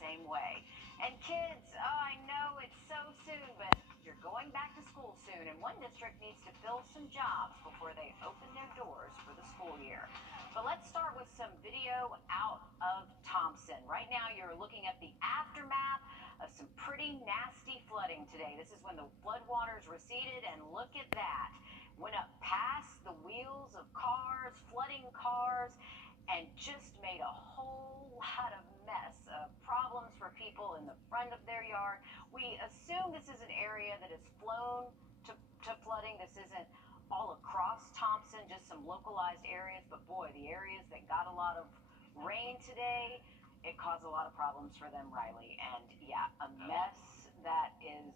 same way. And kids, oh, I know it's so soon, but you're going back to school soon, and one district needs to fill some jobs before they open their doors for the school year. But let's start with some video out of Thompson. Right now, you're looking at the aftermath of some pretty nasty flooding today. This is when the floodwaters receded, and look at that. Went up past the wheels of cars, flooding cars, and just made a whole lot of mess, problems for people in the front of their yard. We assume this is an area that is prone to flooding. This isn't all across Thompson, just some localized areas, but boy, the areas that got a lot of rain today, it caused a lot of problems for them, Riley. And yeah, a mess that is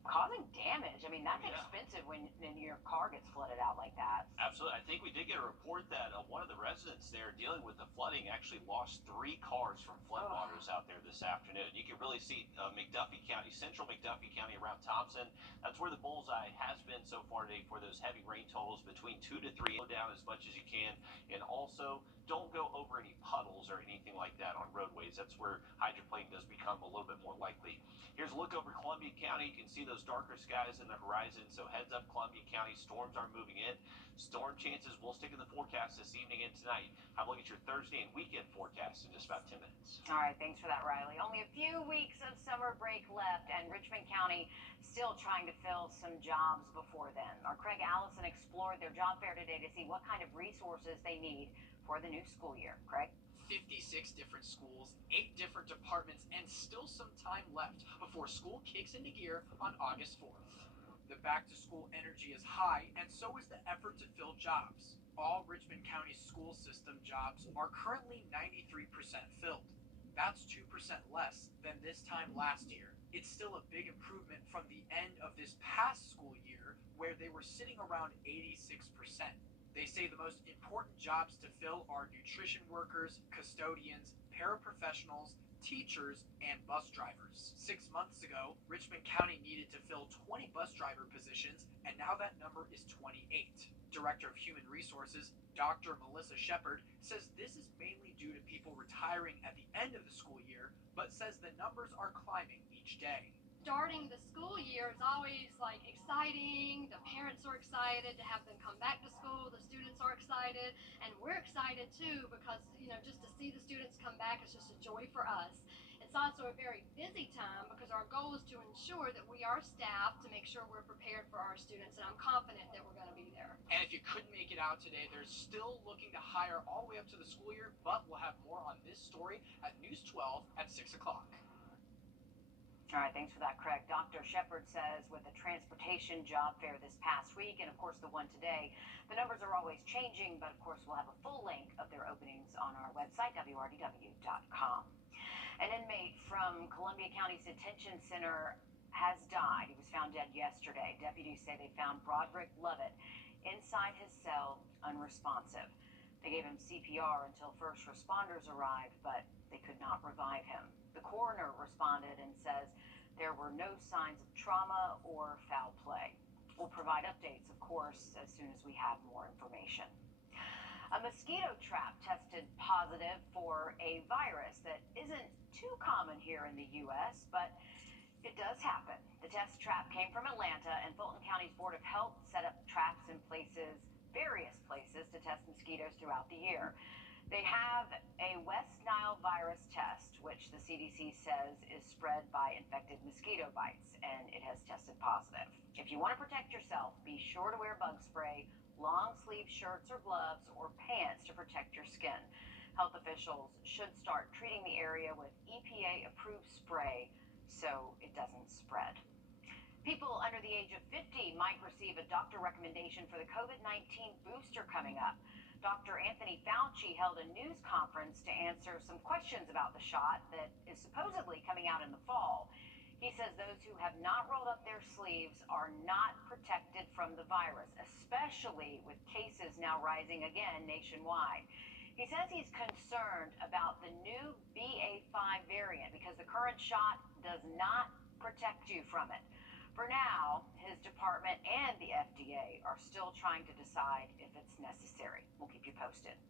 causing damage. I mean, that's expensive when your car gets flooded out like that. Absolutely. I think we did get a report that one of the residents there dealing with the flooding actually lost 3 cars from floodwaters out there this afternoon. You can really see McDuffie County, central McDuffie County around Thompson. That's where the bullseye has been so far today for those heavy rain totals, between 2 to 3. Slow down as much as you can. And also, don't go over any puddles or anything like that on roadways. That's where hydroplaning does become a little bit more likely. Here's a look over Columbia County. You can see those darker skies in the horizon. So heads up, Columbia County. Storms are moving in. Storm chances will stick in the forecast this evening and tonight. How about your Thursday and weekend forecast in just about 10 minutes? All right, thanks for that, Riley. Only a few weeks of summer break left, and Richmond County still trying to fill some jobs before then. Our Craig Allison explored their job fair today to see what kind of resources they need for the new school year. Craig? 56 different schools, 8 different departments, and still some time left before school kicks into gear on August 4th. The back-to-school energy is high, and so is the effort to fill jobs. All Richmond County school system jobs are currently 93% filled. That's 2% less than this time last year. It's still a big improvement from the end of this past school year, where they were sitting around 86%. They say the most important jobs to fill are nutrition workers, custodians, paraprofessionals, teachers, and bus drivers. 6 months ago, Richmond County needed to fill 20 bus driver positions, and now that number is 28. Director of Human Resources, Dr. Melissa Shepard, says this is mainly due to people retiring at the end of the school year, but says the numbers are climbing each day. Starting the school year is always like exciting. The parents are excited to have them come back to school. The students are excited, and we're excited too, because just to see the students come back is just a joy for us. It's also a very busy time because our goal is to ensure that we are staffed to make sure we're prepared for our students, and I'm confident that we're going to be there. And if you couldn't make it out today, they're still looking to hire all the way up to the school year, but we'll have more on this story at News 12 at 6 o'clock. All right, thanks for that, Craig. Dr. Shepard says with the transportation job fair this past week, and of course the one today, the numbers are always changing, but of course we'll have a full link of their openings on our website, wrdw.com. An inmate from Columbia County's detention center has died. He was found dead yesterday. Deputies say they found Broderick Lovett inside his cell, unresponsive. They gave him CPR until first responders arrived, but they could not revive him. The coroner responded and says there were no signs of trauma or foul play. We'll provide updates, of course, as soon as we have more information. A mosquito trap tested positive for a virus that isn't too common here in the U.S., but it does happen. The test trap came from Atlanta, and Fulton County's Board of Health set up traps in various places to test mosquitoes throughout the year. They have a West Nile virus test, which the CDC says is spread by infected mosquito bites, and it has tested positive. If you want to protect yourself, be sure to wear bug spray, long sleeve shirts or gloves, or pants to protect your skin. Health officials should start treating the area with EPA-approved spray so it doesn't spread. People under the age of 50 might receive a doctor recommendation for the COVID-19 booster coming up. Dr. Anthony Fauci held a news conference to answer some questions about the shot that is supposedly coming out in the fall. He says those who have not rolled up their sleeves are not protected from the virus, especially with cases now rising again nationwide. He says he's concerned about the new BA.5 variant because the current shot does not protect you from it. For now, his department and the FDA are still trying to decide if it's necessary. We'll keep you posted.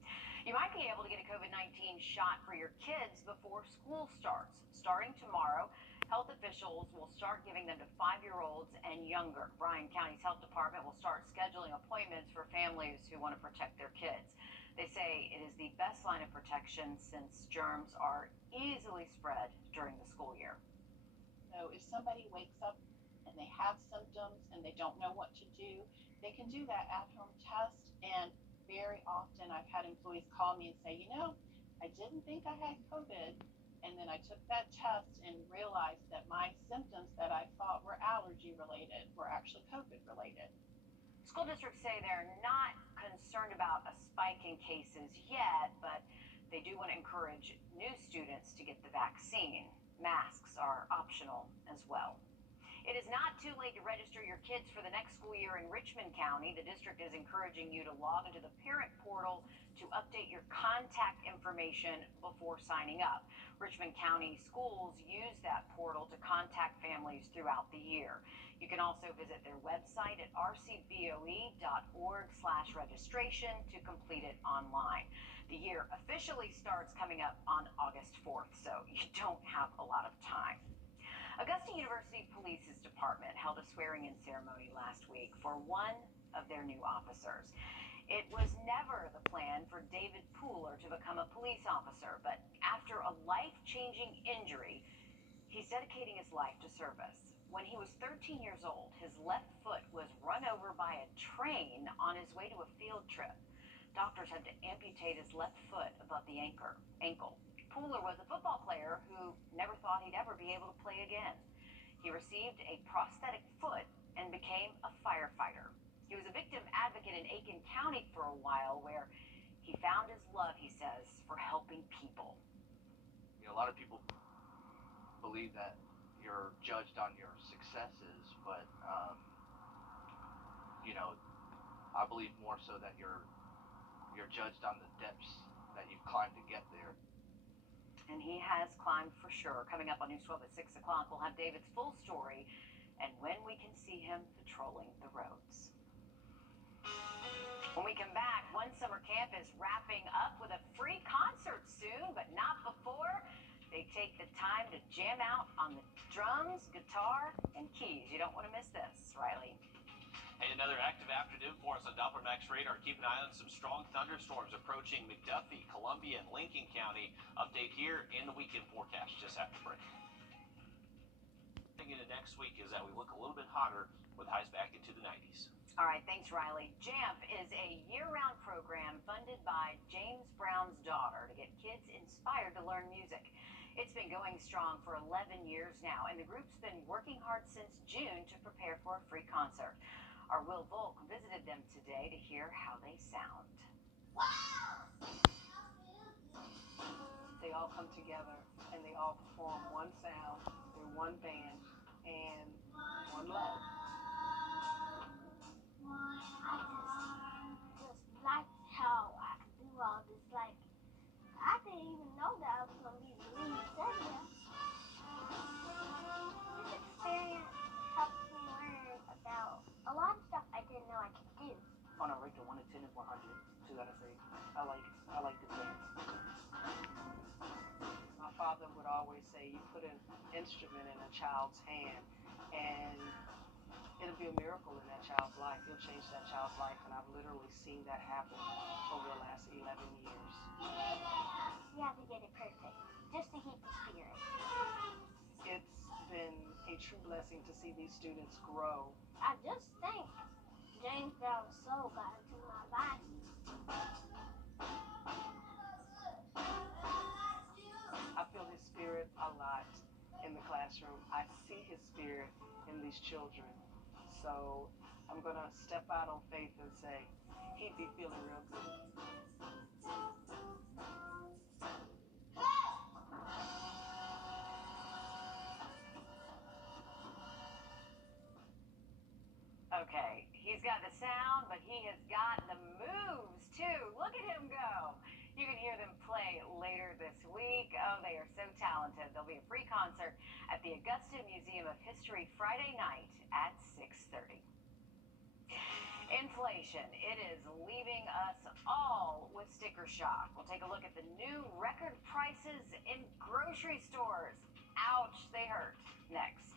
You might be able to get a COVID-19 shot for your kids before school starts. Starting tomorrow, health officials will start giving them to 5-year-olds and younger. Bryan County's health department will start scheduling appointments for families who want to protect their kids. They say it is the best line of protection since germs are easily spread during the school year. So if somebody wakes up and they have symptoms and they don't know what to do, they can do that at-home test. And very often I've had employees call me and say, I didn't think I had COVID. And then I took that test and realized that my symptoms that I thought were allergy related were actually COVID related. School districts say they're not concerned about a spike in cases yet, but they do want to encourage new students to get the vaccine. Masks are optional as well. It is not too late to register your kids for the next school year in Richmond County. The district is encouraging you to log into the parent portal to update your contact information before signing up. Richmond County schools use that portal to contact families throughout the year. You can also visit their website at rcboe.org/registration to complete it online. The year officially starts coming up on August 4th, so you don't have a lot of time. Augusta University Police's department held a swearing-in ceremony last week for one of their new officers. It was never the plan for David Pooler to become a police officer, but after a life-changing injury, he's dedicating his life to service. When he was 13 years old, his left foot was run over by a train on his way to a field trip. Doctors had to amputate his left foot above the ankle. Pooler was a football player who never thought he'd ever be able to play again. He received a prosthetic foot and became a firefighter. He was a victim advocate in Aiken County for a while, where he found his love, he says, for helping people. A lot of people believe that you're judged on your successes, but I believe more so that you're judged on the depths that you've climbed to get there. And he has climbed for sure. Coming up on News 12 at 6 o'clock, we'll have David's full story and when we can see him patrolling the roads. When we come back, One Summer Camp is wrapping up with a free concert soon, but not before. They take the time to jam out on the drums, guitar, and keys. You don't want to miss this, Riley. Hey, another active afternoon for us on Doppler Max Radar. Keep an eye on some strong thunderstorms approaching McDuffie, Columbia, and Lincoln County. Update here in the weekend forecast just after break. Into next week is that we look a little bit hotter with highs back into the 90s. All right, thanks, Riley. JAMP is a year-round program funded by James Brown's daughter to get kids inspired to learn music. It's been going strong for 11 years now, and the group's been working hard since June to prepare for a free concert. Our Will Volk visited them today to hear how they sound. They all come together and they all perform one sound, they're one band, and one love. I just like how I could do all this. Like, I didn't even know that I was going to be the lead singer. This experience helped me learn about a lot of stuff I didn't know I could do. On a rate of 1 to 10 and 100, so gotta say, I like to dance. My father would always say, you put an instrument in a child's hand, and it'll be a miracle in that child's life. You'll change that child's life, and I've literally seen that happen over the last 11 years. You have to get it perfect, just to keep the spirit. It's been a true blessing to see these students grow. I just think James Brown's soul got into my life. I feel his spirit a lot in the classroom. I see his spirit in these children. So I'm going to step out on faith and say, he'd be feeling real good. Okay, he's got the sound, but he has got the moves too. Look at him go. You can hear them play later this week. Oh, they are so talented. There'll be a free concert at the Augusta Museum of History Friday night at 6:30. Inflation, it is leaving us all with sticker shock. We'll take a look at the new record prices in grocery stores. Ouch, they hurt. Next.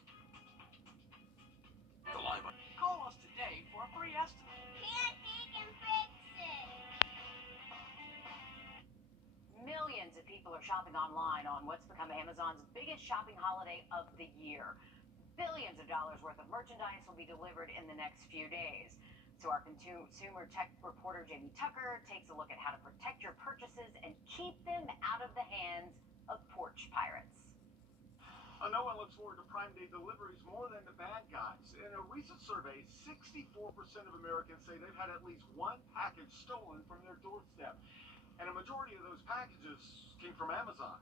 Call us today for a free estimate. Can't they can fix it? Millions of people are shopping online on what's become Amazon's biggest shopping holiday of the year. Billions of dollars worth of merchandise will be delivered in the next few days. So our consumer tech reporter Jamie Tucker takes a look at how to protect your purchases and keep them out of the hands of porch pirates. No one looks forward to Prime Day deliveries more than the bad guys. In a recent survey, 64% of Americans say they've had at least one package stolen from their doorstep. And a majority of those packages came from Amazon.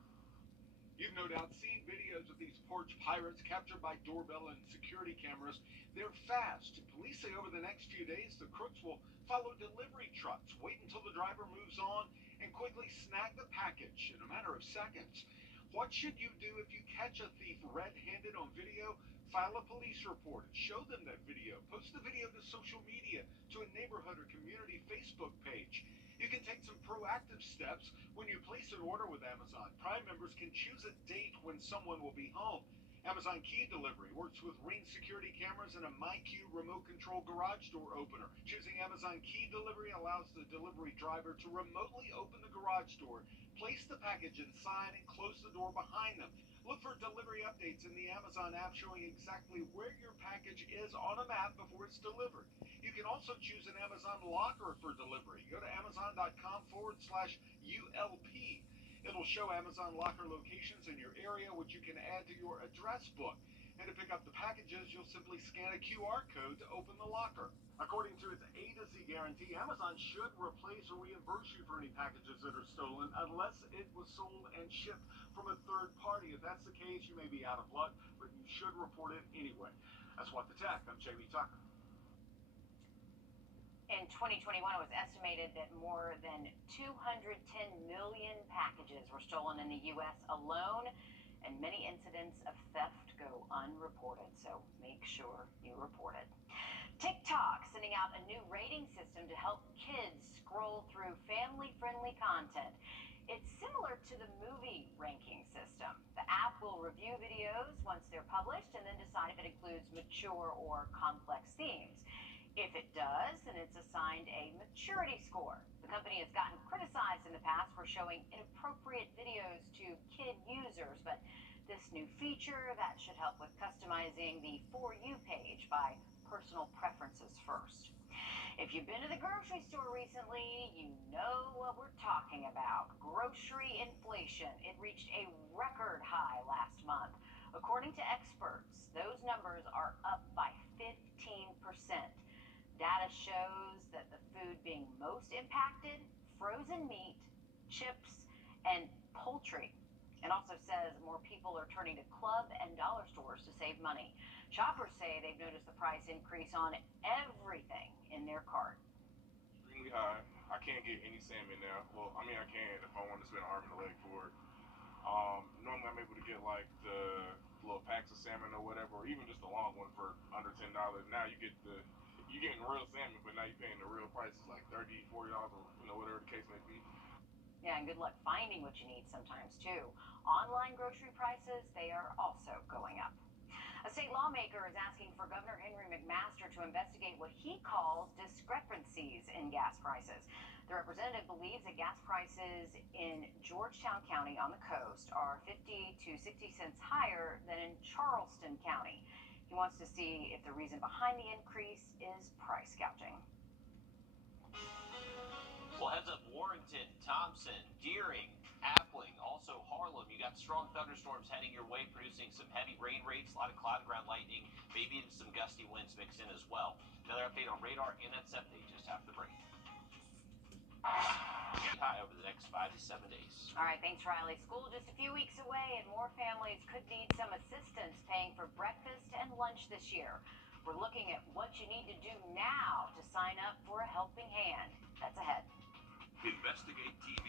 You've no doubt seen videos of these porch pirates captured by doorbell and security cameras. They're fast. Police say over the next few days, the crooks will follow delivery trucks, wait until the driver moves on, and quickly snag the package in a matter of seconds. What should you do if you catch a thief red-handed on video? File a police report. Show them that video. Post the video to social media, to a neighborhood or community Facebook page. You can take some proactive steps when you place an order with Amazon. Prime members can choose a date when someone will be home. Amazon Key Delivery works with Ring security cameras and a MyQ remote control garage door opener. Choosing Amazon Key Delivery allows the delivery driver to remotely open the garage door, place the package inside, and close the door behind them. Look for delivery updates in the Amazon app showing exactly where your package is on a map before it's delivered. You can also choose an Amazon locker for delivery. Go to amazon.com/ULP. It'll show Amazon locker locations in your area, which you can add to your address book. And to pick up the packages, you'll simply scan a QR code to open the locker. According to its A to Z guarantee, Amazon should replace or reimburse you for any packages that are stolen unless it was sold and shipped from a third party. If that's the case, you may be out of luck, but you should report it anyway. That's What the Tech. I'm Jamie Tucker. In 2021, it was estimated that more than 210 million packages were stolen in the U.S. alone, and many incidents of theft go unreported, so make sure you report it. TikTok sending out a new rating system to help kids scroll through family-friendly content. It's similar to the movie ranking system. The app will review videos once they're published and then decide if it includes mature or complex themes. If it does, then it's assigned a maturity score. The company has gotten criticized in the past for showing inappropriate videos to kid users, but this new feature that should help with customizing the For You page by personal preferences first. If you've been to the grocery store recently, you know what we're talking about. Grocery inflation. It reached a record high last month. According to experts, those numbers are up by 15%. Data shows that the food being most impacted, frozen meat, chips, and poultry. It also says more people are turning to club and dollar stores to save money. Shoppers say they've noticed the price increase on everything in their cart. Extremely high. I can't get any salmon now. Well, I mean I can if I want to spend an arm and a leg for it. Normally I'm able to get like the little packs of salmon or whatever, or even just the long one for under $10. Now you're getting real salmon, but now you're paying the real prices like $30, $40, or whatever the case may be. Yeah, and good luck finding what you need sometimes too. Online grocery prices, they are also going up. A state lawmaker is asking for Governor Henry McMaster to investigate what he calls discrepancies in gas prices. The representative believes that gas prices in Georgetown County on the coast are 50 to 60 cents higher than in Charleston County. He wants to see if the reason behind the increase is price gouging. Well, heads up Warrington, Thompson, Deering, Appling, also Harlem. You got strong thunderstorms heading your way, producing some heavy rain rates, a lot of cloud and ground lightning, maybe even some gusty winds mixed in as well. Another update on radar and that 7 day just after the break. High over the next 5 to 7 days. All right, thanks, Riley. School just a few weeks away, and more families could need some assistance paying for breakfast and lunch this year. We're looking at what you need to do now to sign up for a helping hand. That's ahead. Investigate TV.